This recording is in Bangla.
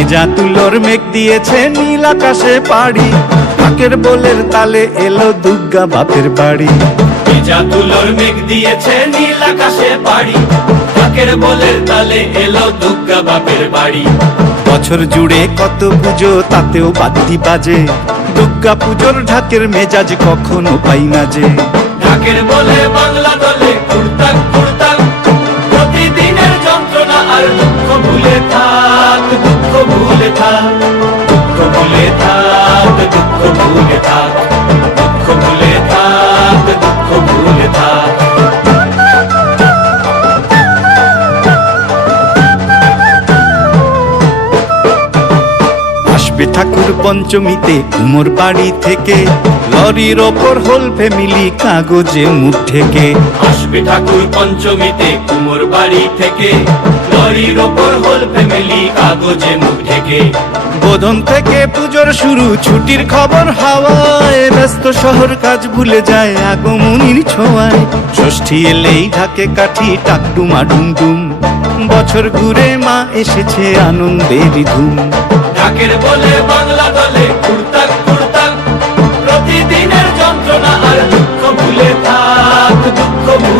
ভেজা তুলোর মেঘ দিয়েছে নীল আকাশে পাড়ি, ঢাকের বোলের তালে এলো দুর্গা বাপের বাড়ি। ভেজা তুলোর মেঘ দিয়েছে নীল আকাশে পাড়ি, ঢাকের বোলের তালে এলো দুর্গা বাপের বাড়ি। বছর জুড়ে কত পুজো তাতেও বাদ্যি বাজে, দুর্গা পুজোর ঢাকের মেজাজ কখনো পাই না যে। ঢাকের বলে বাংলা দলে কুড়তাক কুড়তাক, প্রতিদিনের যন্ত্রণা আর দুঃখ ভুলে থাক, দুঃখ ভুলে থাক, দুঃখ ভুলে থাক, দুঃখ ভুলে থাক, দুঃখ ভুলে থাক, দুঃখ ভুলে থাক। আসবে ঠাকুর পঞ্চমীতে কুমোর বাড়ি থেকে, লরির ওপর হোল ফ্যামিলি কাগজে মুখ ঢেকে। আসবে ঠাকুর পঞ্চমীতে কুমোর বাড়ি থেকে, লরির ওপর হোল ফ্যামিলি কাগজে মুখ ঢেকে। বোধন থেকে পুজোর শুরু, ছুটির খবর হাওয়ায়, ব্যস্ত শহর কাজ ভুলে যায় আগমনীর ছোঁয়ায়। ষষ্ঠী এলেই ঢাকে কাঠি টাকডুমা ডুমডুম, বছর ঘুরে মা এসেছে আনন্দের ধুম। ঢাকের বলে বাংলা দলে কুড়তাক কুড়তাক, প্রতিদিনের যন্ত্রণা আর দুঃখ ভুলে থাক, দুঃখ ভুলে